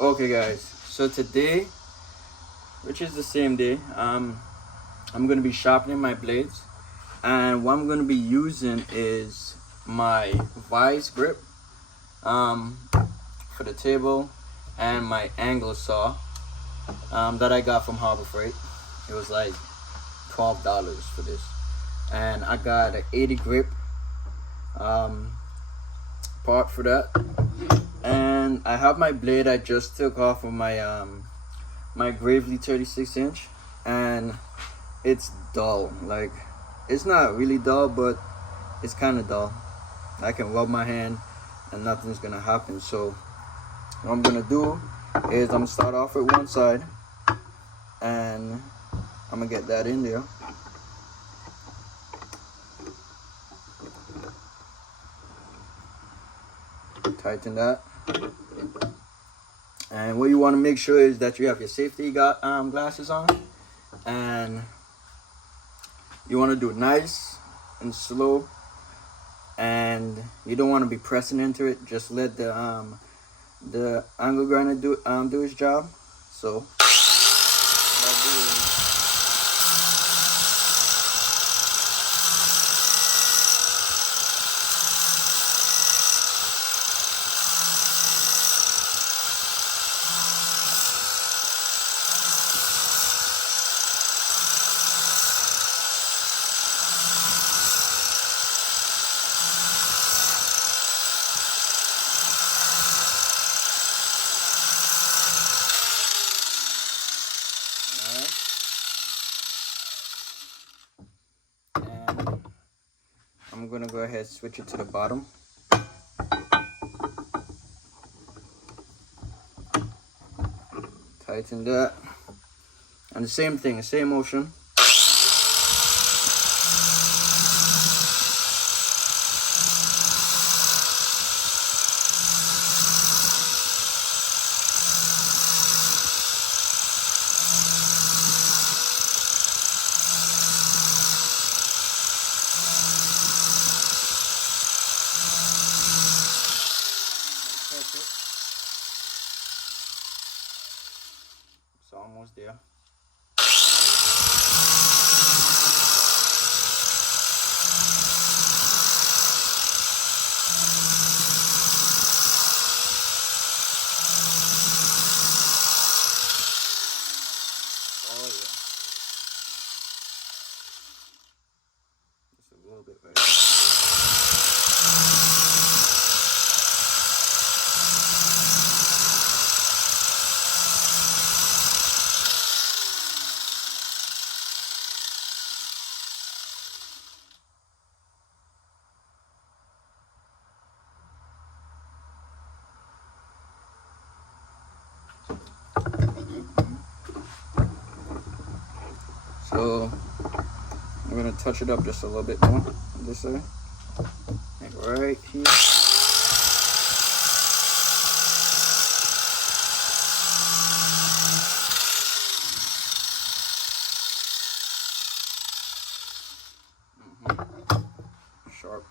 Okay guys, so today, which is the same day, I'm gonna be sharpening my blades, and what I'm gonna be using is my vice grip um, for the table, and my angle saw that I got from Harbor Freight. It was like $12 for this, and I got an 80 grip um, part for that. And I have my blade I just took off of my Gravely 36 inch, and it's dull. Like, it's not really dull, but it's kind of dull. I can rub my hand and nothing's gonna happen. So what I'm gonna do is I'm gonna start off with one side, and I'm gonna get that in there. Tighten that. And what you want to make sure is that you have your safety glasses on, and you want to do it nice and slow, and you don't want to be pressing into it. Just let the angle grinder do its job. So what I do is and I'm gonna go ahead and switch it to the bottom. Tighten that, and the same thing, the same motion. It's almost there. Oh yeah. Just a little bit right So I'm gonna touch it up just a little bit more on this side, like right here. Sharp.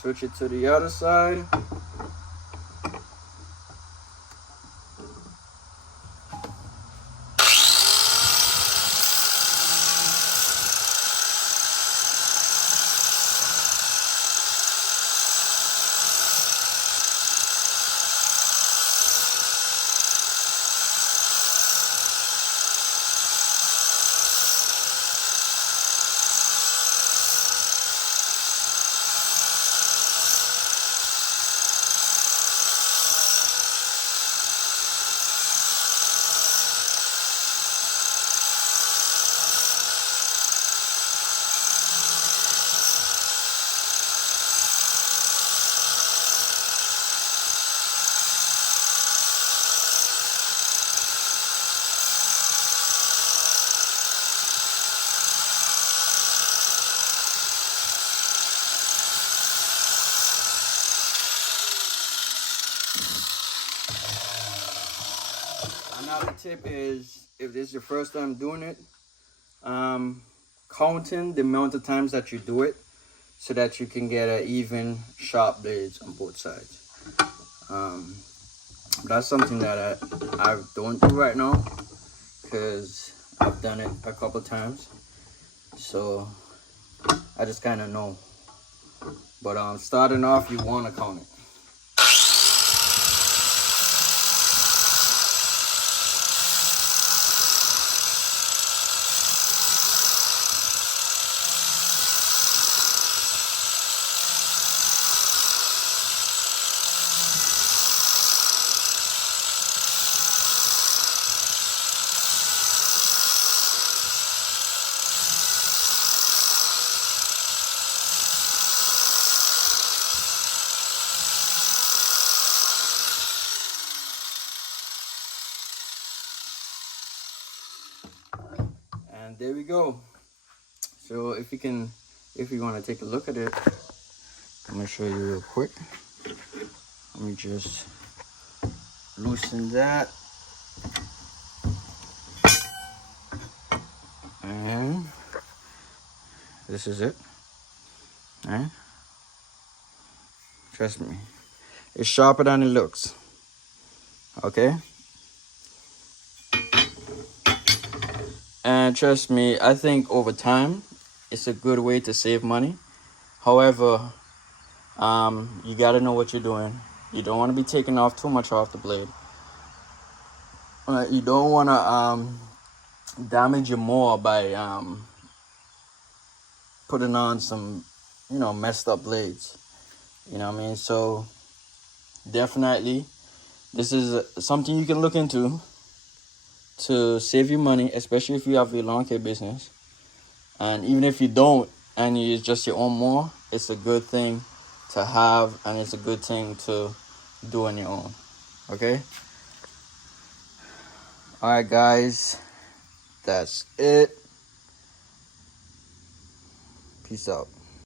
Switch it to the other side. Another tip is, if this is your first time doing it, counting the amount of times that you do it, so that you can get an even sharp blades on both sides. That's something that I don't do right now because I've done it a couple times. So I just kind of know. But starting off, you want to count it. And there we go. So if you want to take a look at it, I'm gonna show you real quick. Let me just loosen that. And this is it. All right. Trust me. It's sharper than it looks. Okay? And trust me, I think over time, it's a good way to save money. However, you gotta know what you're doing. You don't want to be taking off too much off the blade. You don't want to damage your mower by putting on some, messed up blades. You know what I mean? So definitely, this is something you can look into to save you money, especially if you have your lawn care business. And even if you don't, and you use just your own mower, it's a good thing to have, and it's a good thing to do on your own. Okay? Alright, guys. That's it. Peace out.